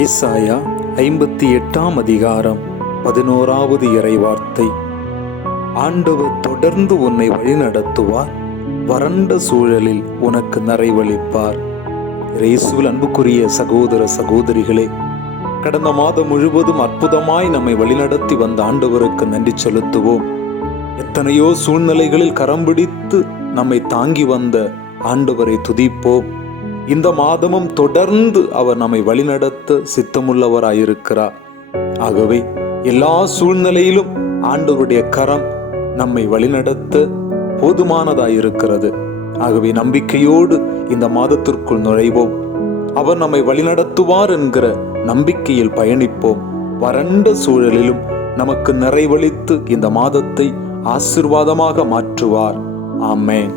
ஏசாயா 58 அதிகாரம் 11 இறைவார்த்தை. ஆண்டவர் தொடர்ந்து உன்னை வழிநடத்துவார், வறண்ட சூழலில் உனக்கு நிறைவளிப்பார். இயேசுவில் அன்புக்குரிய சகோதர சகோதரிகளே, கடந்த மாதம் முழுவதும் அற்புதமாய் நம்மை வழிநடத்தி வந்த ஆண்டவருக்கு நன்றி செலுத்துவோம். எத்தனையோ சூழ்நிலைகளில் கரம் பிடித்து நம்மை தாங்கி வந்த ஆண்டவரை துதிப்போம். இந்த மாதமும் தொடர்ந்து அவர் நம்மை வழிநடத்த சித்தமுள்ளவராயிருக்கிறார். ஆகவே எல்லா சூழ்நிலையிலும் ஆண்டவருடைய கரம் நம்மை வழிநடத்த போதுமானதாயிருக்கிறது. ஆகவே நம்பிக்கையோடு இந்த மாதத்திற்குள் நுழைவோம். அவர் நம்மை வழிநடத்துவார் என்கிற நம்பிக்கையில் பயணிப்போம். வறண்ட சூழலிலும் நமக்கு நிறைவளித்து இந்த மாதத்தை ஆசீர்வாதமாக மாற்றுவார். ஆமென்.